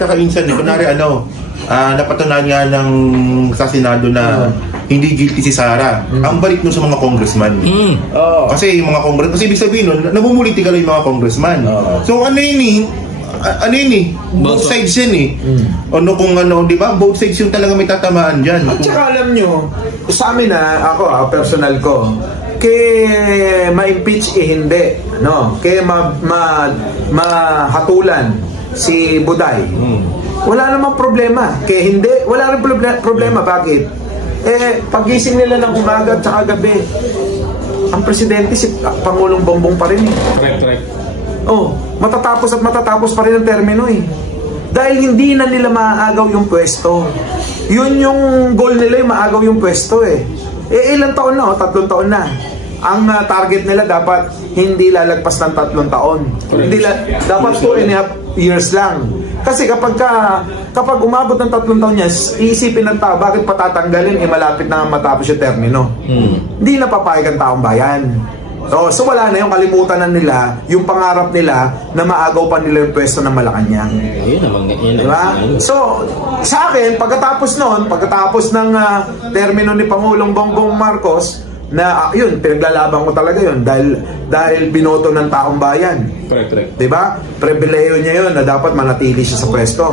kakainsan eh. Kunwari napatunayan nga ng sa Senado na hindi guilty si Sara. Ang balik nun sa mga congressman. Kasi yung mga congressman, kasi ibig sabihin nun, namumulitika lang yung mga congressman. So both sides yan eh. Di ba? Both sides yung talaga may tatamaan dyan. At saka alam nyo, sa amin personal ko, ma-impeach hindi. Kaya mahatulan si Buday. Wala namang problema. Kaya hindi, wala rin problema. Bakit? Pagising nila ng umaga at saka gabi, ang presidente si Pangulong Bongbong pa rin. Correct. Matatapos pa rin ang termino eh. Dahil hindi na nila maaagaw yung pwesto. Yun yung goal nila, yung maagaw yung pwesto eh. Ilang taon na, 3 taon na. Ang target nila dapat hindi lalagpas ng 3 taon. Dapat 2.5 years lang. Kasi kapag umabot ng 3 taon niya, iisipin ng tao, bakit patatanggalin? Malapit na matapos yung termino. Hindi na papayag ang taong bayan. So wala na yung kalimutan na nila, yung pangarap nila na maagaw pa nila yung pwesto ng Malacanang. Diba? So sa akin, pagkatapos ng termino ni Pangulong Bongbong Marcos, na yun, pinaglalaban ko talaga yun dahil binoto ng taong bayan. Correct. Diba? Pribileyo niya yun na dapat manatili siya sa pwesto.